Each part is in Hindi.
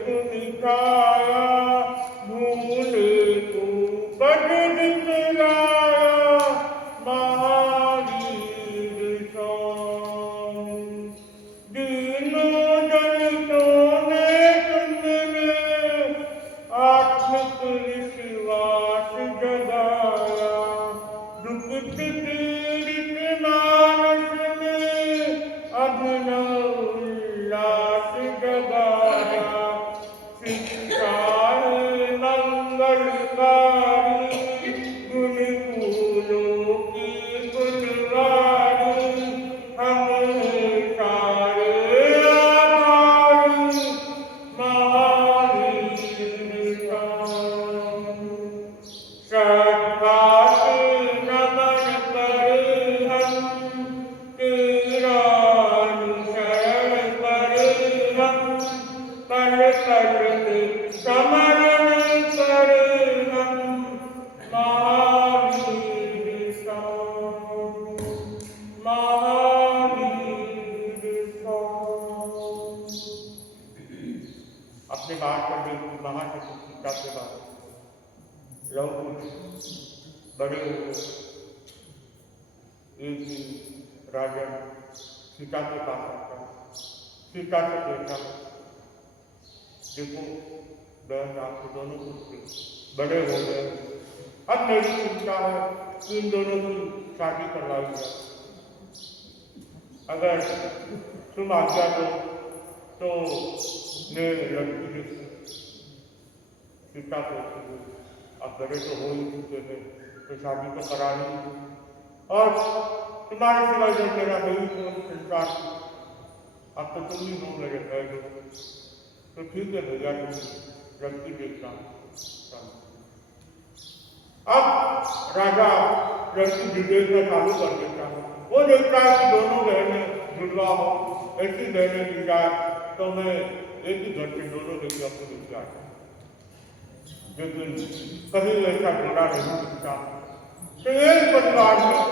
को मिठाया भूले को बड़ दिखलाया महावीर स्वामी। दीनों दलितों ने तुमने आत्मिक विश्वास जगाया। दुखित पीड़ित मानस में अभिनव उल्लास जगाया। शिक्षा मंगलकारी गुणकूलों की गुणवारी। हम सारे आभारी महावीर स्वामी। श्रद्धा से नमन करे हम तेरा अनुसरण करे हम। पल पल में स्मरण करे हम महावीर स्वामी। महावीर स्वामी। अपने बात कर रही थी महाशक्ति सीता के बाद लव बड़े हो एक ही राजन सीता के पास आता। सीता से कहता देखो बहन आपके दोनों पुत्र बड़े हो गए। अब मेरी चिंता है कि इन दोनों की शादी करवाई जाए। अगर तुम आज्ञा दो तो मैं लड़की देखूँ। सीता कहती है अब बड़े तो हो ही चुके हैं तो शादी तो करानी ही। और तुम्हारे सिवाय जब मेरा है ही कौन संसार। अब तो तुम ही हो मेरे कह दो तो ठीक है भैया तुम लड़की देखना। अब राजा लड़की देखना चालू कर देता है। वो देखता है कि दोनों बहनें जुड़वा हो। ऐसी बहनें मिल जाए तो मैं एक ही घर पे दोनों लेके अपने लेके आता। लेकिन कभी ऐसा जोड़ा नहीं मिलता। तो एक परिवार में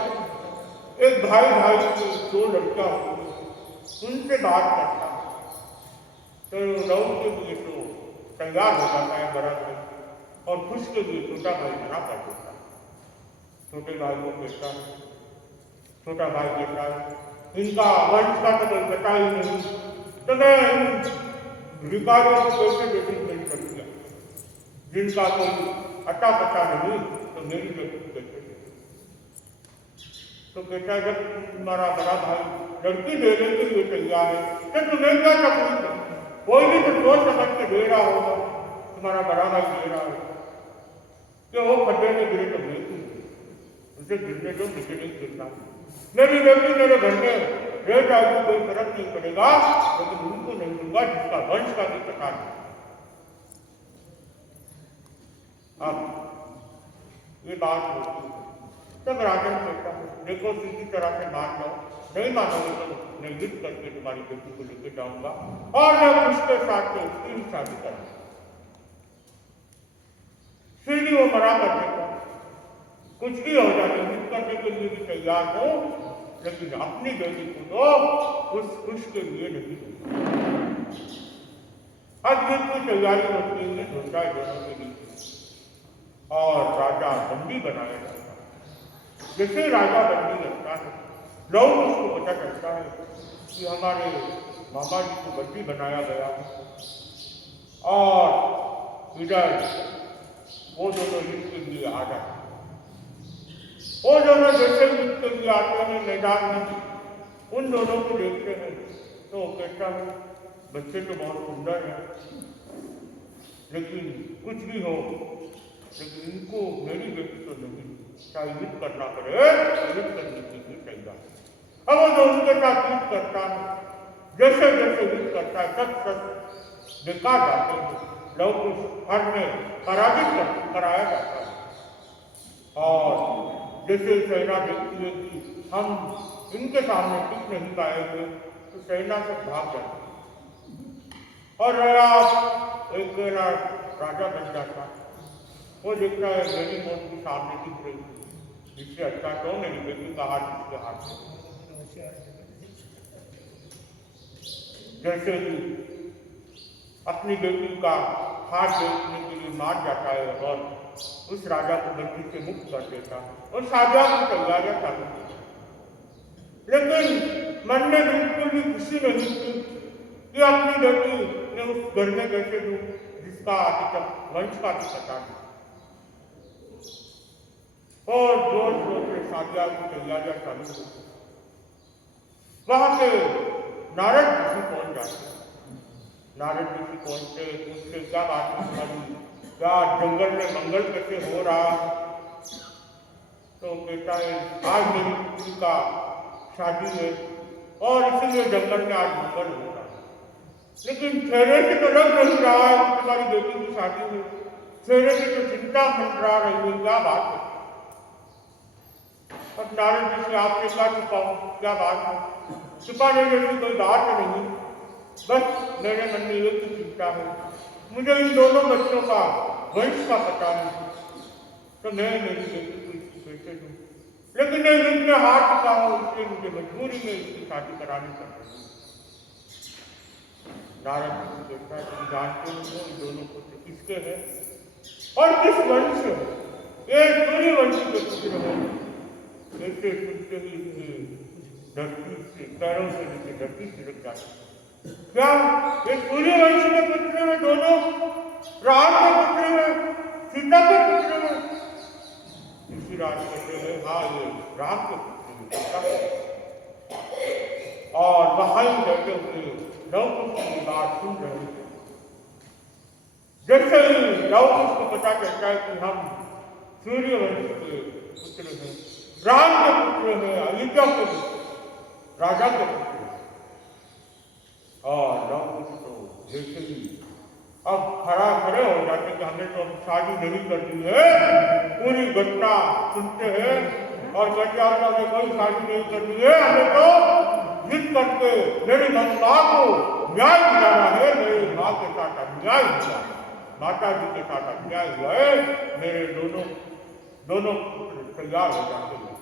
एक भाई भाई की दो लड़कियां होती उनसे बात करता तो लव के लिए तो तैयार हो जाता है बरात में और खुश के लिए छोटा भाई मना कर देता है। छोटे भाई को कहता है छोटा भाई कहता है इनका वंश का तो कोई पता ही नहीं तो मैं भिखारियों को कैसे बेटी नहीं कर दिया। जिनका कोई अता पता नहीं तो मेरी बेटी कैसे। तो कहता है जब तुम्हारा बड़ा भाई लड़की देने के लिए तैयार है तो तुम्हें क्या तकलीफ है। कोई भी तो सोच समझ के दे रहा होगा। तुम्हारा बड़ा भाई दे रहा है कि वो खड्डे में गिरे तो नहीं उसे गिरने दो मुझे नहीं गिरना। मेरी बेटी मेरे घर में रह जाएगी कोई फर्क नहीं पड़ेगा लेकिन उनको नहीं दूंगा जिसका वंश का भी पता नहीं। अब ये बात होती है तब राजन कहता है देखो सीधी तरह से मान लो नहीं मानोगे तो मैं युद्ध करके तुम्हारी बेटी को लेके जाऊंगा और मैं उसके साथ में उसकी ही शादी करूंगा। फिर भी वो मना कर देता कुछ भी हो जाए युद्ध करने के लिए भी तैयार हो लेकिन अपनी बेटी को तो उस खुश के लिए नहीं। अब युद्ध की तैयारी होती है होता है दोनों के लिए और राजा बंदी बनाया जाता है। जैसे राजा बंदी लगता है लोग उसको पता चलता है कि हमारे मामा जी को बंदी बनाया गया है और इधर वो दोनों युद्ध के लिए आ जाते हैं। वो दोनों जैसे युद्ध के लिए आते हैं मैदान में उन दोनों को देखते हैं तो कहता है बच्चे तो बहुत सुंदर हैं लेकिन कुछ भी हो लेकिन इनको मेरी बेटी तो नहीं चाहे युद्ध करना पड़े युद्ध करने के लिए तैयार। अब वो जो उनके साथ युद्ध करता है जैसे जैसे युद्ध करता है सब सब बेकार जाते हैं। लव कुश हर में पराजित कराया जाता है और जैसे सेना देखती है कि हम इनके सामने टिक नहीं पाएंगे तो सेना से भाग जाती है और एक राजा बन जाता है। वो देखता है मेरी मौत के सामने टिक रही इससे अच्छा तो मेरी बेटी का हाथ इसके हाथ में। जैसे ही अपनी बेटी का हाथ देखने के लिए मार जाता है और उस राजा को बंदी से मुक्त कर देता है और शादियां की तैयारियां चालू की। लेकिन मन में बिल्कुल भी खुशी नहीं थी कि अपनी बेटी ने उस घर में कैसे दूं जिसका अभी तक वंश का भी पता नहीं। और जोर जोर से शादियां की तैयारियां चालू हो। वहां पे नारद ऋषि पहुंच जाते। नारद ऋषि पहुंचते, पूछते क्या बात है, क्या जंगल में मंगल कैसे हो रहा। तो कहता है आज मेरी पुत्री का शादी है और इसीलिए जंगल में आज मंगल हो रहा है। लेकिन चेहरे से तो लग नहीं रहा है कि तुम्हारी बेटी की शादी है। चेहरे से तो चिंता मंडरा रही है, क्या बात है। अब नारद ऋषि आपसे क्या छुपाऊं, क्या बात है। छुपाने जैसी कोई बात नहीं, बस मेरे मन में एक ही चिंता है, मुझे इन दोनों बच्चों का वंश का पता नहीं, तो मैं मेरी बेटी को इसकी कैसे दूं। लेकिन मैं जिसमें हाथ चुका हूं इसलिए मुझे मजबूरी में इसकी शादी करानी पड़ रही। नारद ऋषि कहता है तुम जानते हो इन दोनों पुत्र किसके हैं और किस वंश से। ये सूर्य वंश के पुत्र हैं। ऐसे सुनते ही धरती से पैरों से नीचे धरती सिरक जाती। क्या ये सूर्य वंश के पुत्र में दोनों राम के पुत्र में सीता के पुत्र में। ऋषिराज कहते हैं हाँ ये राम के पुत्र में। और वहां ही बैठे हुए लवकुश की बात सुन रहे थे। जैसे ही लवकुश को पता चलता है कि हम सूर्य वंश के पुत्र हैं, राम के पुत्र हैं, अयोध्या के राजा के पुत्र। और लवकुश तो जैसे ही अब खड़े हो जाते कि हमें तो शादी नहीं करनी है। पूरी घटना सुनते हैं और कहते हमें कोई शादी नहीं करनी है, हमें तो जिद करके मेरी माँ को न्याय दिलाना है। मेरी माँ के साथ अन्याय हुआ, माता जी के साथ अन्याय हुआ है। मेरे दोनों पुत्र तैयार हो जाते हैं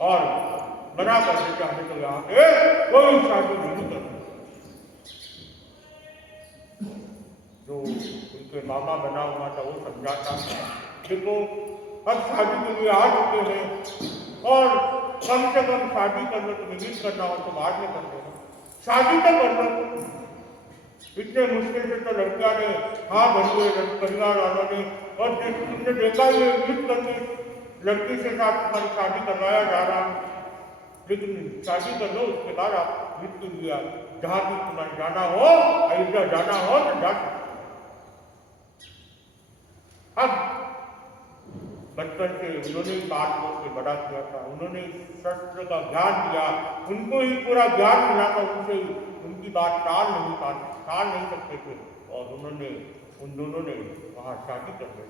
और मना कर देते हमें तो यहाँ पे कोई शादी नहीं करनी। जो उनके मामा बना हुआ था वो समझाता देखो अब शादी के लिए आ चुके हैं और कम से कम शादी कर लो, तुम्हें जिद करना हो तो बाद में कर लो, शादी तो कर लो। इतने मुश्किल से तो लड़कियां ने हाँ भरी परिवार वालों ने, और तुमने देखा ये जिद करके लड़की से साथ तुम्हारी शादी करवाया जा रहा है। लेकिन शादी कर लो उसके बाद आप जिद के लिए जहाँ भी तुम्हारे जाना हो, अयोध्या जाना हो तो जा सकते। अब बचपन से उन्होंने बात को बड़ा किया था, उन्होंने शस्त्र का ज्ञान दिया, उनको ही पूरा ज्ञान मिला था, उनसे उनकी बात टाल नहीं सकते थे। और उन्होंने उन दोनों ने वहाँ शादी कर ली।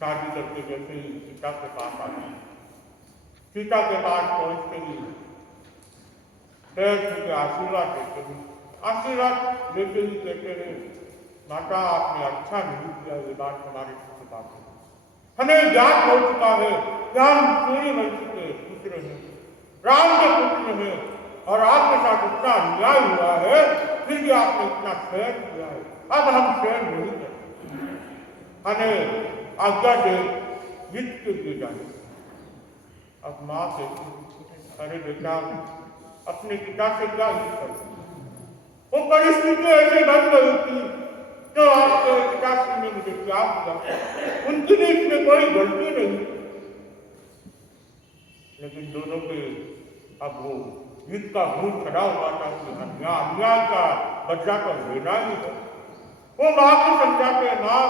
शादी करके जैसे ही सीता के पास आई, सीता के पास पहुँचते ही पैर छूके आशीर्वाद देते हैं। आशीर्वाद देते ही कहते हैं माता आपने अच्छा नहीं किया, ये बात हमारे से बात है। हमें ज्ञान हो चुका है कि हम सूर्य वंश के पुत्र हैं, राम के पुत्र हैं, और आपके साथ इतना अन्याय हुआ है, फिर भी आपने इतना सहन किया है। अब हम सहन नहीं करते, हमें आज्ञा दे जिद के लिए जाने। अब माँ कहती अरे बेटा अपने पिता से क्या हित कर, वो परिस्थिति ऐसे बन गई थी तो आपके पिताश्री ने मुझे त्याग दिया, उनकी भी इसमें कोई गलती नहीं। लेकिन दोनों के अब वो युद्ध का भूत खड़ा हुआ था कि अन्याय का बदला तो लेना ही है। वो माँ को समझाते माँ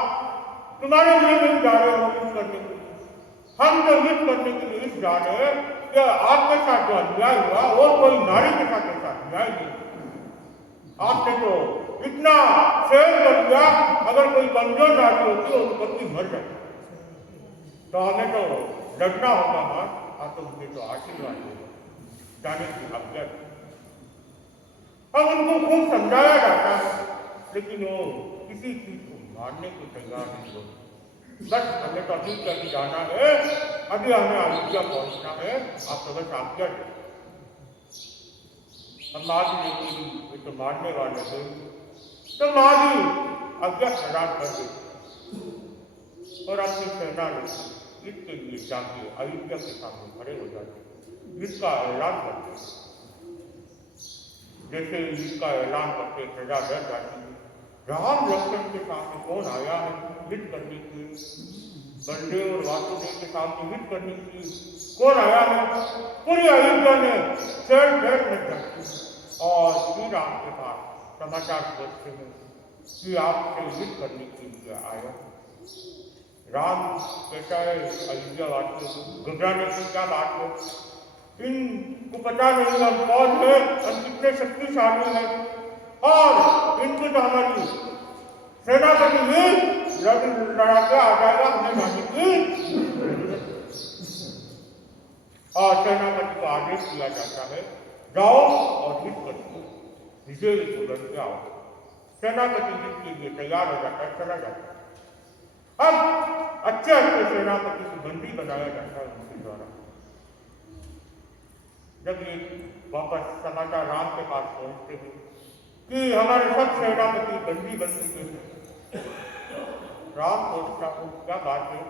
तुम्हारे लिए नहीं जा रहे हो युद्ध करने के लिए, हम तो युद्ध करने के लिए जा रहे हैं कि आपके साथ जो अन्याय हुआ और कोई नारी के साथ ऐसा अन्याय नहीं। आपने तो इतना सहन कर दिया, अगर कोई कमजोर नारी होती है तो पत्नी मर जाती, तो हमें तो लड़ना होगा माँ, आप तो मुझे तो आशीर्वाद देगा जाने की आज्ञा। अब उनको खूब समझाया जाता है, लेकिन वो किसी चीज को मानने को तैयार नहीं होते। बस हमें तो अभी कभी जाना है, अभी हमें अयोध्या पहुंचना है, आप तो बस आज्ञा दें। हम माँ भी लेकिन ये तो मानने वाले थे, तो माँ भी आज्ञा प्रदान कर दी और अपनी सेना लेकर इसके लिए जाके अयोध्या के सामने खड़े हो जाते, इसका ऐलान करते। जैसे इसका ऐलान करके प्रजा डर जाती है, राम लक्ष्मण के सामने कौन आया है युद्ध करने के लिए, बलदेव और वासुदेव के सामने युद्ध करने के लिए कौन आया है। पूरी अयोध्या में शहर शहर में जाती और श्री राम के पास समाचार पहुंचते हैं कि आपसे युद्ध करने के लिए आया। राम कहता है अयोध्या वासियों को, घबराने की क्या बात है, इनको पता नहीं हम कौन है, हम कितने शक्तिशाली हैं और इनको तो हमारी सेनापति ही लड़ा के आ जाएगा, हमें मानने की और सेनापति को आदेश दिया जाता है जाओ और युद्ध करो, विजय को लड़के आओ। सेनापति युद्ध के लिए तैयार हो जाता है, चला जाता है। अब अच्छे अच्छे सेनापति को बंदी बनाया जाता है उनके द्वारा। जब ये वापस समाचार राम के पास पहुंचते हैं कि हमारे सब सेनापति बंदी बन चुके हैं, राम सोचता हूँ क्या बात है,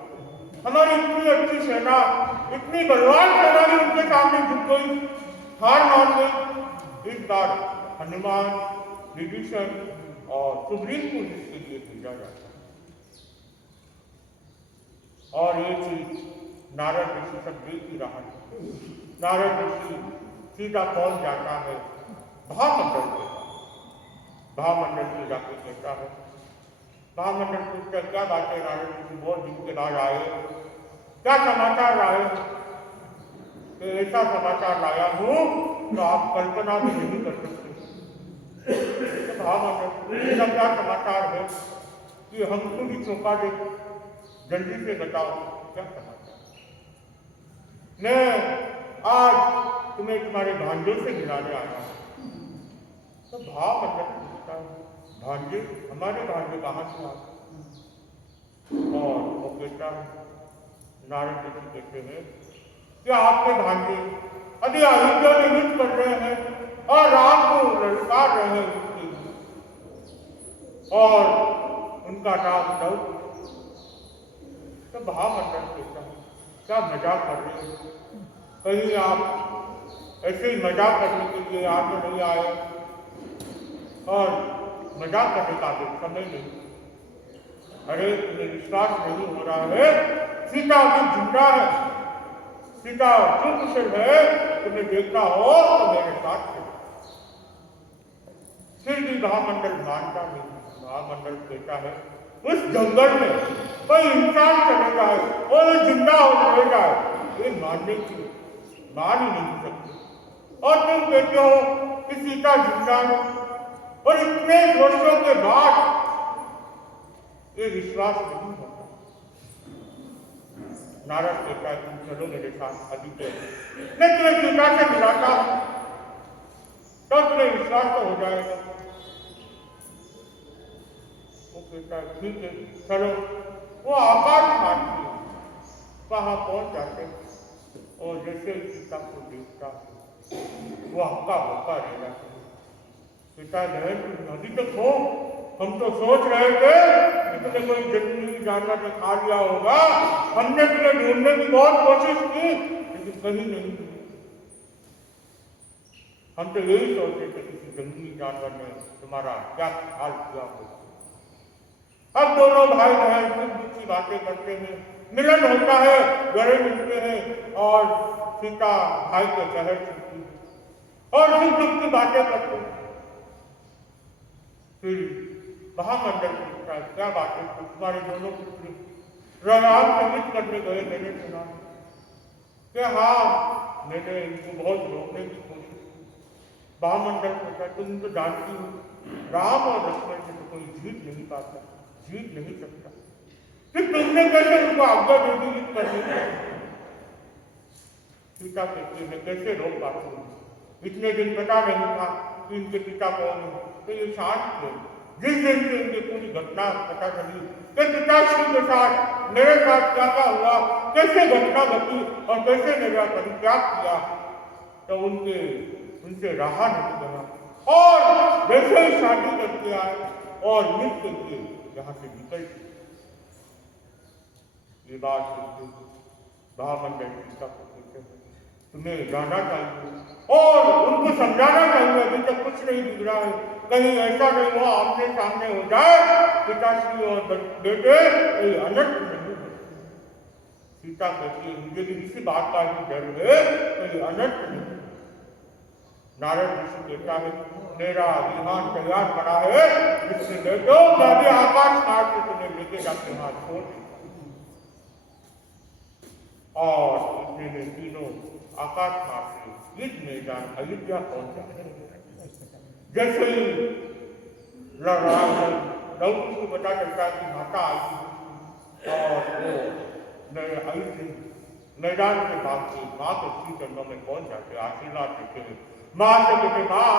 हमारी इतनी अच्छी सेना, इतनी बलवान सेना भी उनके सामने झुक गई, हार मान गई। इस बार हनुमान, विभीषण और सुग्रीव को इसके लिए भेजा जाता है और ये चीज नारद ऋषि सब देख ही रहा है। नारद ऋषि सीधा पहुंच जाता है भामंडल के पास, भामंडल को जाके कहता है, भामंडल पूछता क्या बात है नारद ऋषि, बहुत दिन के बाद आए, क्या समाचार लाए। तो ऐसा समाचार लाया हूँ तो आप कल्पना भी नहीं कर सकते। तो भामंडल क्या समाचार है कि हमको भी चौंका दे, जल्दी से बताओ क्या समाचार। मैं आज तुम्हें तुम्हारे भांजों से मिलाने आया हूँ। तो भामंडल पूछता है भांजे, हमारे भांजे कहाँ से आते। और वो कहता है, नारद ऋषि कहते हैं कि आपके भांजे अभी अयोध्या में युद्ध कर रहे हैं और राम को ललकार रहे हैं उसके लिए, और उनका नाम द्रौपदी। तो भामंडल कहता है क्या मजाक कर रहे हो, कहीं आप ऐसे ही मजाक करने के लिए आप तो नहीं आए, और मजाक करने का भी समय नहीं। अरे तुम्हें विश्वास नहीं हो रहा है, सीता अभी जिंदा है, सीता कुशल है, तुम्हें देखना हो तो मेरे साथ चलो। फिर भी भामंडल मानता नहीं। भामंडल कहता है उस जंगल में कोई इंसान चले जाए और जिंदा हो जाए, ये मानने की मान ही नहीं सकते, और तुम कहते हो कि सीता जिंदा है, और इतने वर्षों के बाद ये विश्वास नहीं होता। नारद कहता है तुम चलो मेरे साथ अभी के, मैं तुम्हें सीता से मिलाता हूं, तो तुम्हें विश्वास तो हो जाएगा। वो कहता है ठीक है चलो। वो आकाश मानती है, वहां पहुंच जाते और जैसे सीता को देखता वो हक्का बक्का रह जाता। पिता बहन तुम अभी तक हो, हम तो सोच रहे थे कि तुम्हें कोई जंगली जानवर ने खा लिया होगा, हमने तुम्हें ढूंढने की बहुत कोशिश की लेकिन कहीं नहीं। हम तो यही सोचते थे किसी जंगली जानवर ने तुम्हारा क्या हाल किया हो। अब दोनों भाई बहन सुख दुख की बातें करते हैं, मिलन होता है, गले मिलते हैं और सीता भाई के शहर चलती है और सुख दुख की बातें करते हैं। फिर महामंडल पूछता है क्या बात है, तुम्हारे दोनों पुत्र राम से मित्र करने गए, मैंने सुना कि हाँ मैंने इनको बहुत रोकने की कोशिश की। महामंडल पूछता तुम तो जानती हो राम और लक्ष्मण से तो कोई जीत नहीं पाता, जीत नहीं सकता, फिर तुमने कैसे उनको आज्ञा दे दी युद्ध करने की। सीता कहती है कैसे रोक पाती हूँ, इतने दिन पता नहीं था कि इनके पिता कौन है, तो ये शांत थे। जिस दिन से इनकी पूरी घटना पता चली कि पिताश्री के साथ मेरे साथ क्या क्या हुआ, कैसे घटना घटी और कैसे मेरा परित्याग किया, तो उनसे रहा नहीं गया और जैसे ही शादी करके आए और युद्ध के लिए यहाँ से निकल गए। ये बात सुनते महामंडल सीता को कहते हैं तुम्हें जाना चाहिए और उनको समझाना चाहिए अभी तक कुछ नहीं बिगड़ा है, कहीं ऐसा नहीं हुआ आमने सामने हो जाए पिताश्री और बेटे कहीं अनर्थ नहीं है। सीता कहती है मुझे भी इसी बात का ही डर है कहीं अनर्थ नहीं। नारद ऋषि कहता है मेरा विमान तैयार पड़ा है, इससे ले दो मैं भी आकाश मार्ग से तुम्हें लेके जाके वहां छोड़ और इसने तीनों आकाश मार्ग से युद्ध मैदान अयोध्या पहुंचा। जैसे ही लौकी को पता चलता कि माता आई और वो अयोध्या मैदान के भाग के माँ के श्री चरणों में पहुंच जाते आशीर्वाद देते हैं। माँ से कहते माँ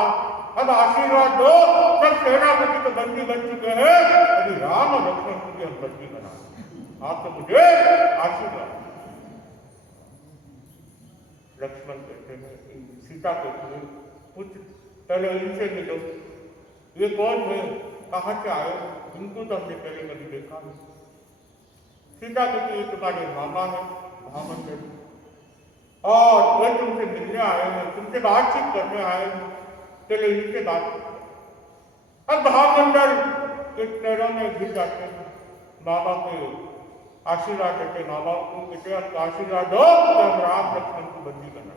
अब आशीर्वाद दो, सब सेनापति तो बंदी बन चुके हैं, अभी राम और लक्ष्मण को भी हम बंदी बना, आप तो मुझे आशीर्वाद। लक्ष्मण कहते हैं सीता कहती है पुत्र पहले इनसे मिलो, ये कौन है, कहाँ से आए, इनको तो हमने पहले कभी देखा नहीं। सीता कहती है तुम्हारे मामा है महामंडल और वह तुमसे मिलने आए हैं, तुमसे बातचीत करने आए हैं, चलो इनसे बात। अब महामंडल के पैरों में गिर जाते हैं, मामा के आशीर्वाद देते, मामा को कहते हैं आशीर्वाद दो तो हम राम लक्ष्मण को बंदी करना।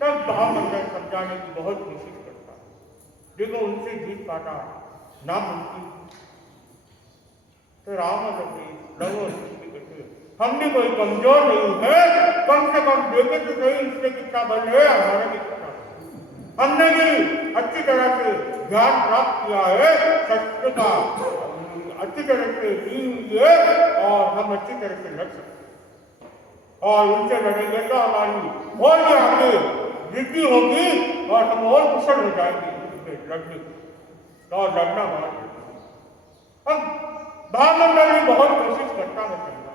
तब महामंडल समझाने की बहुत कोशिश करता है, देखो उनसे जीत पाना नामुमकिन। तो राम और लक्ष्मण कहते हम भी कोई कमजोर नहीं है, कम से कम देखे तो सही इसमें कितना बल है, हमारा कितना, हमने भी अच्छी तरह से ज्ञान प्राप्त किया है, शस्त्र का अच्छी तरह से दी हुई है और हम अच्छी तरह से लड़ सकते और उनसे लड़ेंगे तो हमारी और भी आगे वृद्धि होगी और हम और कुशल हो जाएंगे लड़ने और लड़ना बहुत। अब महामंडल भी बहुत कोशिश करता है करना,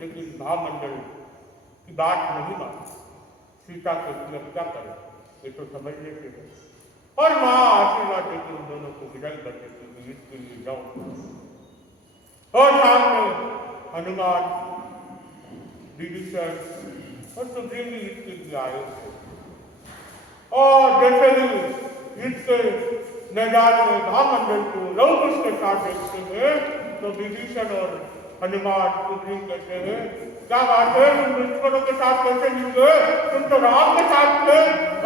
लेकिन महामंडल की बात नहीं मानी। सीता को क्या करे, ये तो समझ लेते हैं और माँ आशीर्वाद देती उन दोनों को विदाई कर देती इसके लिए जाओ। और सामने हनुमान विभीषण और सुग्रीव भी इसके लिए आए थे और जैसे ही इसके मैदान में महामंडल को लव कुश के साथ देखते हैं तो विभीषण और हनुमान सुग्रीव कहते हैं क्या बात है, तुम दुश्मनों के साथ कैसे मिल गए, तुम तो राम के साथ थे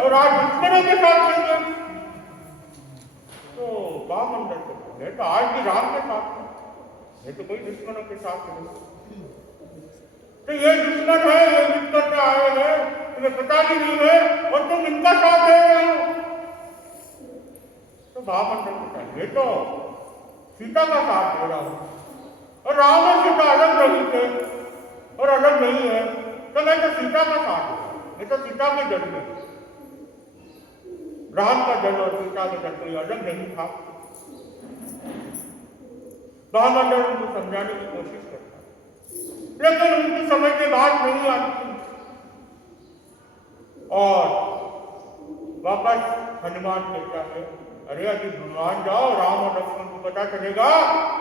और आज दुश्मनों के साथ मिल गए। तो महामंडल को मैं तो आज भी राम के साथ हूँ, मैं तो कोई दुश्मनों के साथ नहीं। तो ये दुश्मन है, ये युद्ध करने आए हैं, तुम्हें पता भी नहीं है और तुम इनका साथ दे रहे हो। तो महामंडल को कहा मैं तो सीता का साथ दे रहा हूँ और राम और सीता अलग नहीं थे और अलग नहीं है, तो मैं तो सीता का साथ हूँ, मैं तो सीता के जड़ में, राम का जड़ और सीता का जड़ कोई अलग नहीं था। महामंडल उनको समझाने की कोशिश करता है लेकिन उनकी समझ में बात नहीं आती और वापस हनुमान कहता है अरे अभी भगवान जाओ, राम और लक्ष्मण को पता चलेगा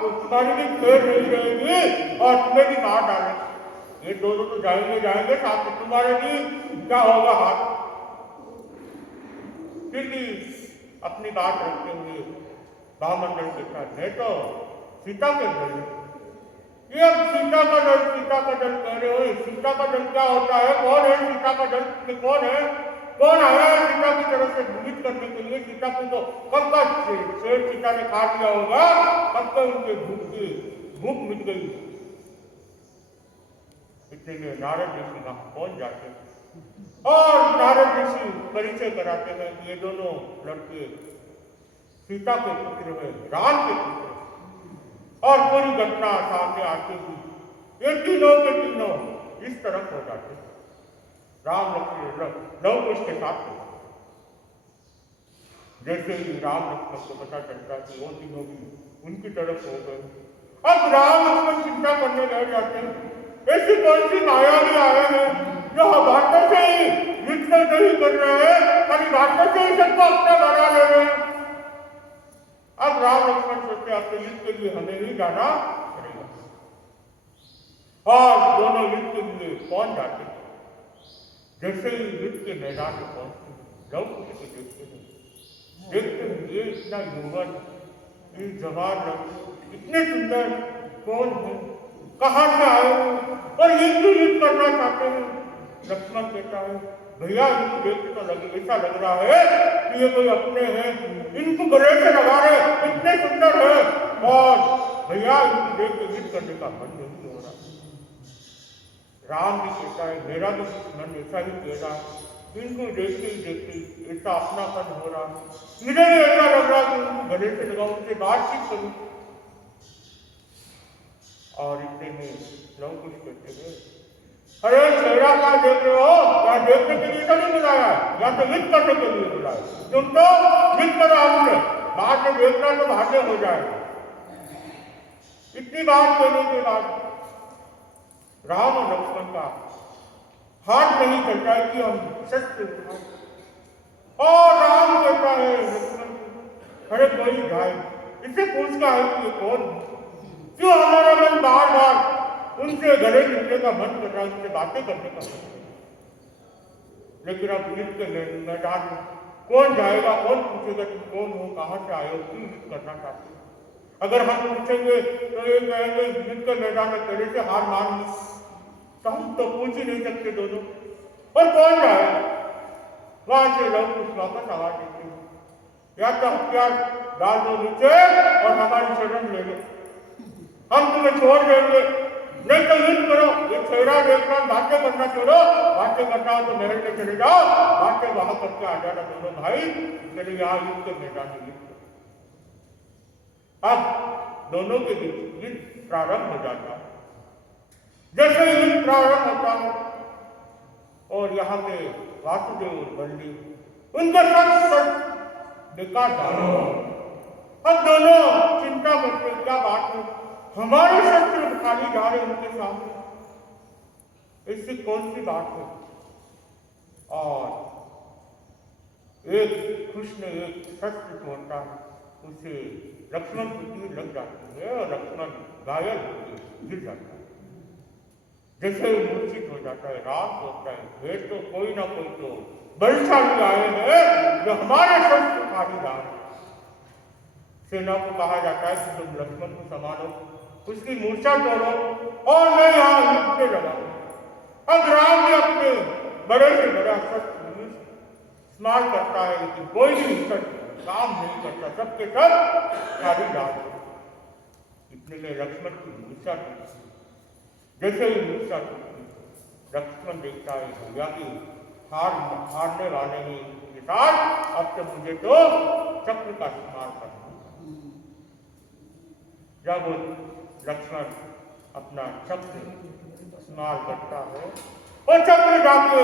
तो तुम्हारी भी खेल नहीं रहेगी और तुम्हें भी मार डालेंगे, ये दोनों तो जाएंगे साथ में, तुम्हारे भी क्या होगा हाथ। फिर भी अपनी बात रखते हुए महामंडल के साथ मैं तो सीता के दल, ये अब सीता का दल कह रहे हो, सीता का दल क्या होता है, कौन है सीता का दल में, कौन है, कौन आया है सीता की तरफ से भूमित करने के लिए। सीता को तो कब का शेर सीता ने खा लिया होगा, कब तक उनके भूख मिट गई। इतने में नारद ऋषि वहां पहुंच जाते हैं और नारद ऋषि परिचय कराते हैं कि ये दोनों लड़के सीता के पुत्र हैं, राम के पुत्र और पूरी घटना सामने आती हुई ये तीनों के तीनों इस तरफ हो जाते हैं, राम लक्ष्मण लव कुश के साथ। जैसे ही राम लक्ष्मण को पता चलता कि वो तीनों भी उनकी तरफ हो गए, अब राम लक्ष्मण चिंता करने लग जाते हैं ऐसी कौन सी माया भी आए हैं जो बातों से ही युद्ध नहीं कर रहे हैं, खाली बातों से ही सबको अपना बना ले रहे हैं। अब राम लक्ष्मण सोचते अब तो युद्ध के लिए हमें ही जाना पड़ेगा। और दोनों युद्ध के लिए पहुंच जाते हैं। जैसे ही युद्ध के मैदान में पहुंचते हैं, लव कुश को देखते हैं ये इतना युवन, ये जवान लड़के इतने सुंदर, कौन है, कहाँ से आए और युद्ध करना चाहते हैं। लक्ष्मण कहता है भैया इनको देख के तो ऐसा लग रहा है कि ये कोई अपने हैं, इनको गले से लगा रहे, इतने सुंदर है और भैया इनको देख के युद्ध करने का मन नहीं हो रहा। राम भी कहता है मेरा भी मन ऐसा ही कह रहा है, इनको देखते ही ऐसा अपनापन हो रहा, मुझे भी ऐसा लग रहा कि उनको गले से लगाऊं, उनसे बातचीत करूं। और इतने में लव कुश कहते हैं अरे चेहरा क्या देख रहे हो, क्या देखने के लिए तो नहीं बुलाया, या तो युद्ध करने के लिए बुलाया, तुम तो युद्ध करो हमसे, बाद में देखना तो भाग्य हो जाएगा। इतनी बात कहने के बाद राम और लक्ष्मण का हाथ नहीं चलता है कि हम शस्त्र उठाएं। और राम कहता है लक्ष्मण अरे कोई भाई इससे पूछता है कि ये कौन, क्यों हमारा मन बार बार उनसे गले मिलने का मन कर रहा है, उनसे बातें करने का मन कर रहा है। लेकिन अब युद्ध के मैदान में कौन जाएगा, कौन पूछेगा तुम कौन हो, कहाँ से आए हो, क्यों युद्ध करना चाहते हो। अगर हम पूछेंगे तो ये कहेंगे युद्ध के मैदान में पहले से हार मान ली, तो हम तो पूछ ही नहीं सकते दोनों। और कौन जाएगा, वहां से लोग कुछ वापस आवाज देते हैं या तो हथियार डाल दो नीचे और हमारी शरण ले लो, हम तुम्हें छोड़ देंगे, नहीं तो युद्ध करो, ये चेहरा देखना बातें करना छोड़ो, बातें करना हो तो महल में चले जाओ, बातें वहां करके आ जाना दोनों भाई, चले यहाँ युद्ध के मैदान में युद्ध। अब दोनों के बीच युद्ध प्रारंभ हो जाता है। जैसे युद्ध प्रारंभ होता है और यहाँ पे वासुदेव और बल्ली उनका सब बेकार डाल, अब दोनों चिंता करते क्या बात है, हमारे शस्त्र खाली जा रहे उनके सामने, इससे कौन सी बात है। और एक कृष्ण एक शस्त्र छोड़ता है, उसे लक्ष्मण को तीर लग जाती है और लक्ष्मण घायल होकर गिर जाता है। जैसे ही मूर्छित हो जाता है राम सोचता है फिर तो कोई ना कोई तो बलशाली आए हैं जो हमारे शस्त्र खाली जा रहे। सेना को कहा जाता है कि तुम लक्ष्मण को संभालो, उसकी मूर्छा तोड़ो और मैं यहाँ युद्ध में लगा। अब राम ने अपने बड़े से बड़ा शस्त्र इस्तेमाल करता है लेकिन कोई भी काम नहीं करता, सबके सब खाली जा रहे। इतने में लक्ष्मण की मूर्छा टूटी, जैसे ही मूर्छा टूटी लक्ष्मण देखता है भैया की हारने वाले ही के साथ अब तो मुझे तो चक्र का इस्तेमाल करना। जब लक्ष्मण अपना चक्र इस्तेमाल करता है और चक्र जाके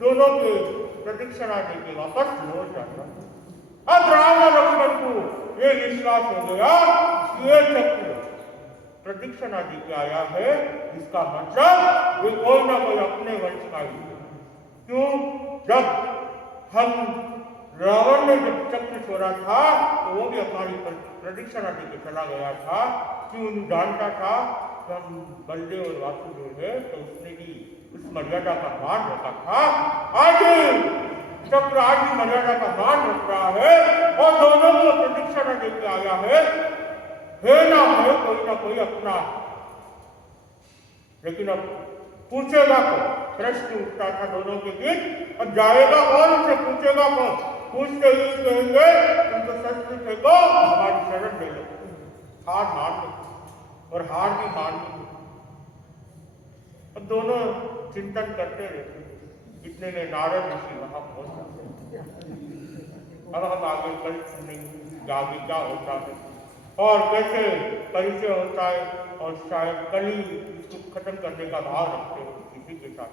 दोनों के प्रदक्षिणा देके वापस लौट जाता है। अब राम और लक्ष्मण को ये विश्वास हो गया कि ये चक्र प्रदक्षिणा देके आया है, इसका मतलब ये कोई ना कोई अपने वंश का ही है। क्यों, जब हम रावण ने जब चक्र छोड़ा था तो वो भी हमारी प्रदक्षिणा देके चला गया था, क्यों जानता था कि हम बलदेव और वासुदेव है, तो उसने भी उस मर्यादा का मान रखा था। आज चक्र आज भी मर्यादा का मान रख रहा है और दोनों को प्रदक्षिणा देके आया है ना है कोई ना कोई अपना। लेकिन अब पूछेगा कौन, प्रश्न उठता था दोनों के बीच, अब जाएगा कौन, उसे पूछेगा कौन। पूछते ही कहेंगे तुमको शस्त्र फेंको, हमारी शरण ले लो, हार मान लो और हार भी मान लो। अब दोनों चिंतन करते रहते, इतने में नारद ऋषि वहां पहुंच जाते। अब हम आगे कल सुनेंगे आगे क्या होता है और कैसे परिचय होता है, और शायद कल ही इसको खत्म करने का भाव रखते हो किसी के साथ।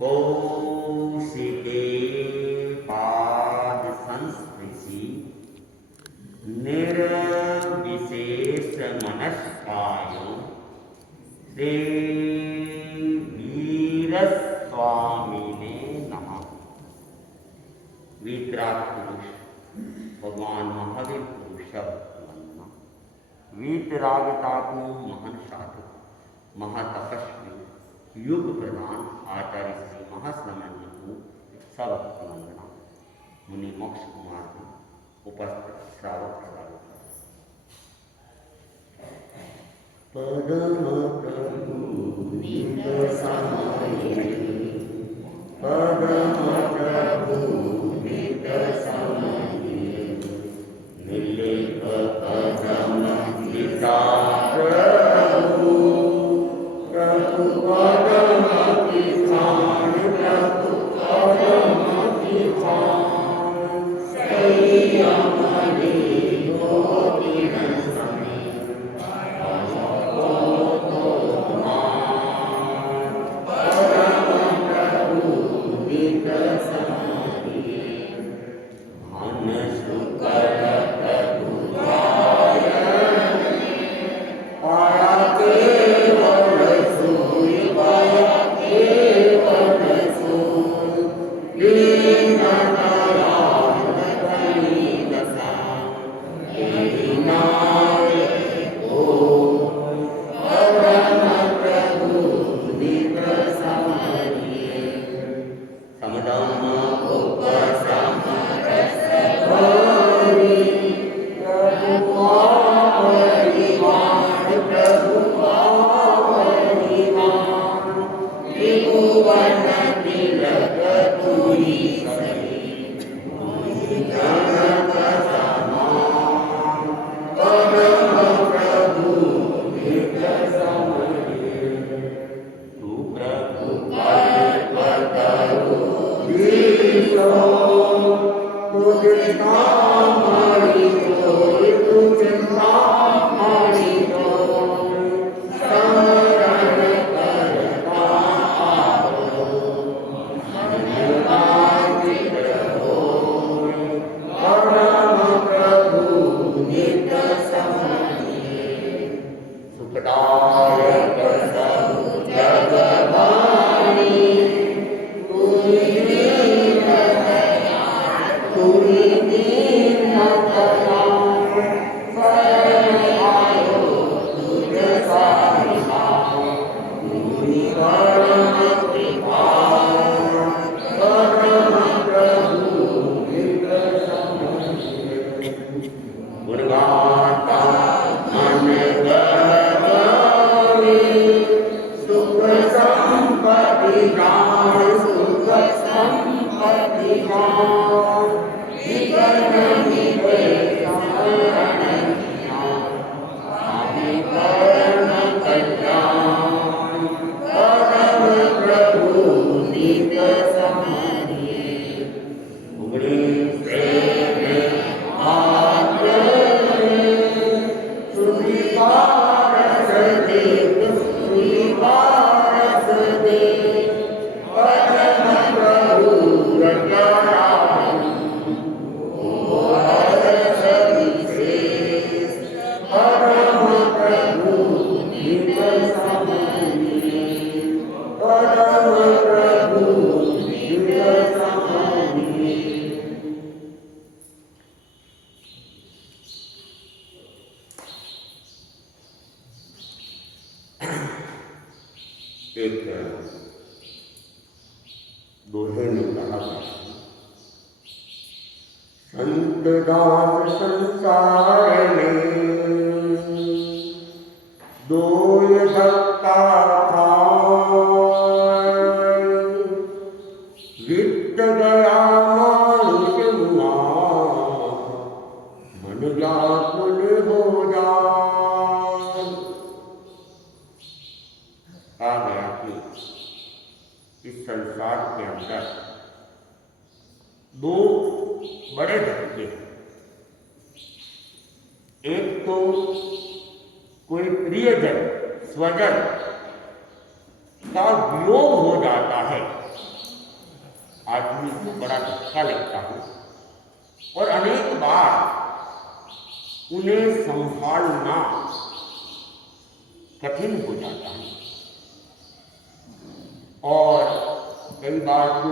कौशिके पाद संस्पृशि निर्विशेष मनस्काय श्री वीर स्वामिने नमः। वीतराग पुरुष भगवान महावीर पुरुष वंदना। वीतरागता को महान साधक महातपस्वी युग प्रधान आचार्य श्री महाश्रमण्य को सभक्ति वंदना। मुनि मोक्ष कुमार को उपस्थित श्रावक श्रावक। परम प्रभु नित समाये, परम प्रभु नित समाये, निर्लेप परम पिता प्रभु, प्रभु परम किसान, प्रभु परम किसान, संयम हरि गोविंद समय, परम प्रभु नित समाये, मन सुकर प्रभु जायने, पाया केवल सोई, पाया केवल सोई, दीन दयाल करी दशा, तेरी नायक हो, परम प्रभु नित समाये, समदम उपशम रस भरी, प्रभु परिवार, प्रभु परिवार, त्रिभुवन तिलक तुई सही, तुई जनक समान, परम प्रभु नित समाये, तू प्रभु कल्पतरु दीसो, तुझे कामड़ी जोई, तुझे कामड़ी जोई, शरण करता आओ, मन वांछित होई, परम प्रभु नित समाये, सुखदायक सब जग भाई, तुई दीन दयाल, तुई दीन दयाल, शरण आयो तुझ साहिबाओ, तुई परम कृपाल, परम प्रभु नित समाये, गुणगाता मन गवाए, सुख संपत्ति जान, सुख संपत्ति जान, विघ्न मिटे समरण ज्ञान, स्वामी परम कल्याण, परम प्रभु नित समाये, उगड़ी से आग्र सुधी पारस देव, सुधी पारस देव, परम प्रभु रंगरायु, ओ हरस विशेष, परम प्रभु नित समाये, परम प्रभु नित समाये। एक दोहे ने कहा, संत दास संसार में दोय धक्का खाए, वित्त गया मानुष हुआ, मन व्याकुल हो जाए। आ गया कि इस संसार के अंदर दो बड़े धक्के हैं। एक तो कोई प्रियजन स्वजन का वियोग हो जाता है, आदमी को बड़ा धक्का लगता है और अनेक बार उन्हें संभालना कठिन हो जाता है। और कई बार तो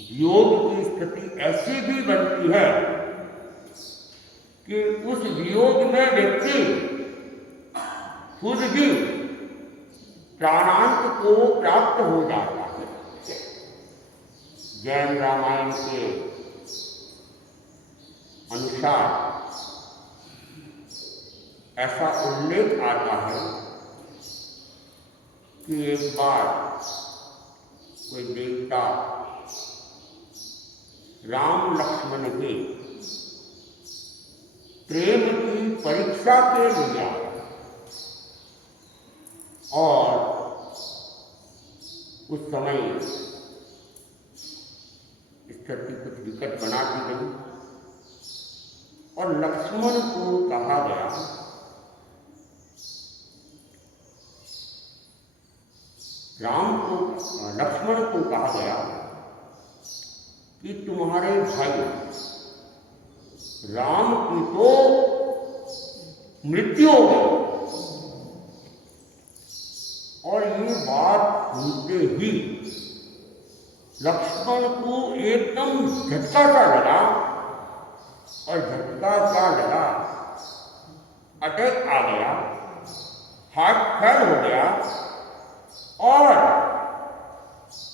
वियोग की स्थिति ऐसी भी बनती है कि उस वियोग में व्यक्ति खुद भी प्राणांत को प्राप्त हो जाता है। जैन रामायण के अनुसार ऐसा उल्लेख आता है कि एक बार कोई देवता राम लक्ष्मण के प्रेम की परीक्षा के लिए आया और उस समय स्थिति कुछ विकट बना दी गई और लक्ष्मण को कहा गया लक्ष्मण को कहा गया कि तुम्हारे भाई राम की तो मृत्यु हो गई। और ये बात सुनते ही लक्ष्मण को एकदम झटका सा लगा और झटका क्या लगा, अटैक आ गया, हार्ट फेल हो गया और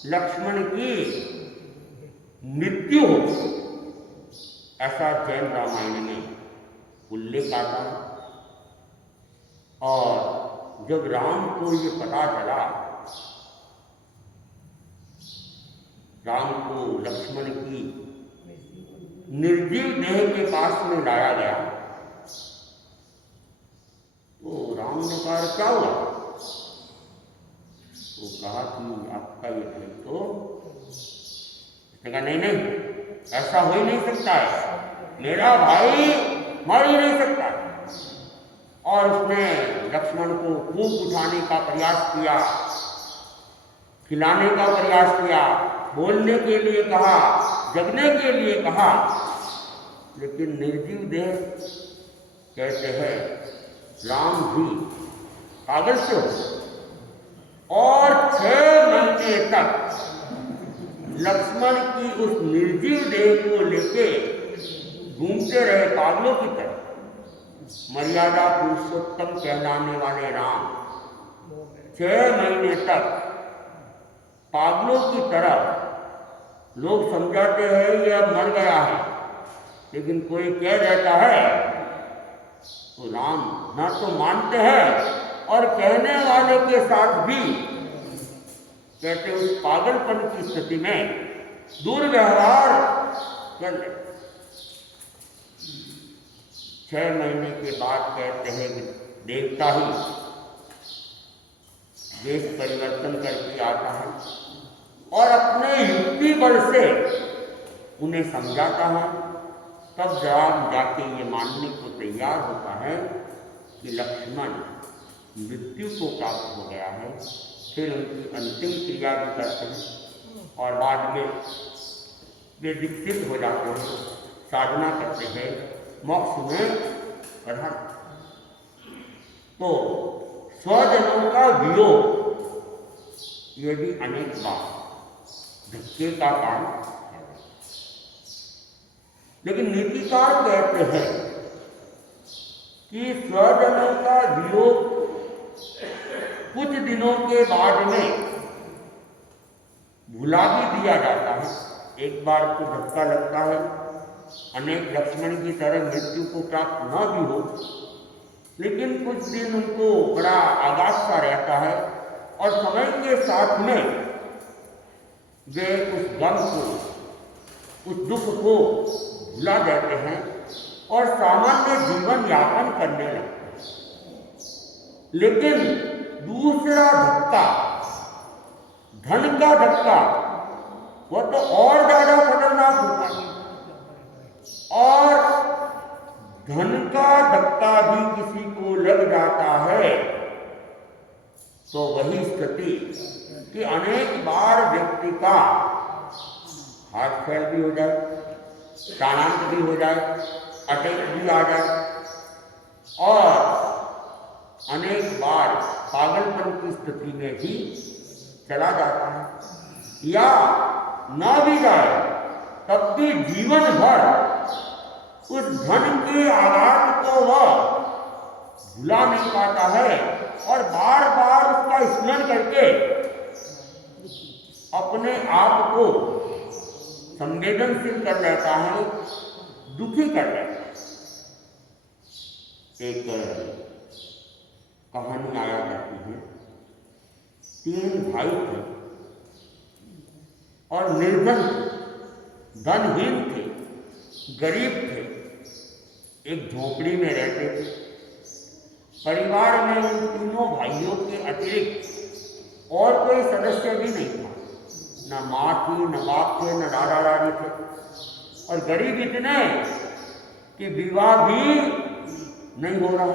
लक्ष्मण की मृत्यु हो, ऐसा जैन रामायण में उल्लेख आता है। और जब राम को ये पता चला, राम को लक्ष्मण की निर्जीव देह के पास में लाया गया, तो राम ने कहा क्या हुआ? तो कहा कि आपका ये भाई तो, उसने कहा नहीं नहीं ऐसा हो ही नहीं सकता है, मेरा भाई मर ही नहीं सकता। और उसने लक्ष्मण को खूब उठाने का प्रयास किया, खिलाने का प्रयास किया, बोलने के लिए कहा, जगने के लिए कहा, लेकिन निर्जीव देह कहते हैं राम भी पागल से हो। और 6 महीने तक लक्ष्मण की उस निर्जीव देह को लेके घूमते रहे पागलों की तरह। मर्यादा पुरुषोत्तम कहलाने वाले राम 6 महीने तक पागलों की तरह, लोग समझाते हैं ये अब मर गया है, लेकिन कोई कह देता है तो राम ना तो मानते हैं और कहने वाले के साथ भी कहते उस पागलपन की स्थिति में दुर्व्यवहार कर ले। 6 महीने के बाद कहते हैं कि देवता ही देश परिवर्तन करके आता है और अपने युक्ति बल से उन्हें समझाता है। तब राम जाके ये मानने को तैयार होता है कि लक्ष्मण मृत्यु को प्राप्त हो गया है। फिर उनकी अंतिम क्रिया भी करते हैं और बाद में वे विकसित हो जाते हैं, साधना करते हैं, मोक्ष में बढ़ा। तो स्वजनों का वियोग ये भी अनेक बार धक्के का काम है। लेकिन नीतिकार कहते हैं कि स्वजनों का वियोग कुछ दिनों के बाद में भुला भी दिया जाता है। एक बार को धक्का लगता है, अनेक लक्ष्मण की तरह मृत्यु को प्राप्त न भी हो, लेकिन कुछ दिन उनको बड़ा आघात सा रहता है और समय के साथ में वे उस गम को, उस दुख को भुला देते हैं और सामान्य जीवन यापन करने लगते हैं। लेकिन दूसरा धक्का, धन का धक्का, वह तो और ज्यादा खतरनाक होता है। और धन का धक्का भी किसी को लग जाता है तो वही स्थिति कि अनेक बार व्यक्ति का हार्ट फेल भी हो जाए, प्राणांत भी हो जाए, अटैक भी आ जाए और अनेक बार पागलपन की स्थिति में भी चला जाता है या न भी जाए तब भी जीवन भर उस धन के आघात को वह भुला नहीं पाता है और बार बार उसका स्मरण करके अपने आप को संवेदनशील कर लेता है, दुखी कर लेता है। एक कहानी आया करती है, 3 भाई थे और निर्धन थे, धनहीन थे, गरीब थे, एक झोपड़ी में रहते थे। परिवार में उन तीनों भाइयों के अतिरिक्त और कोई सदस्य भी नहीं था, न माँ थी, न बाप थे, न दादा दादी थे और गरीब इतने कि विवाह भी नहीं हो रहा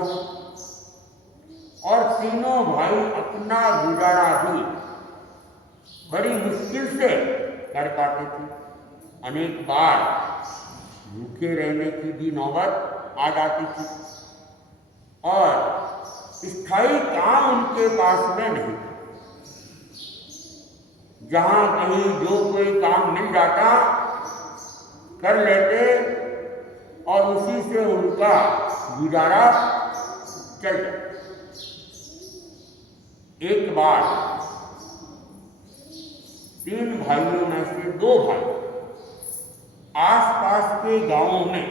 और तीनों भाई अपना गुजारा भी बड़ी मुश्किल से कर पाते थे। अनेक बार भूखे रहने की भी नौबत आ जाती थी और स्थायी काम उनके पास में नहीं था। जहाँ कहीं जो कोई काम मिल जाता कर लेते और उसी से उनका गुजारा चल जाता। एक बार 3 भाइयों में से 2 भाई आसपास के गांवों में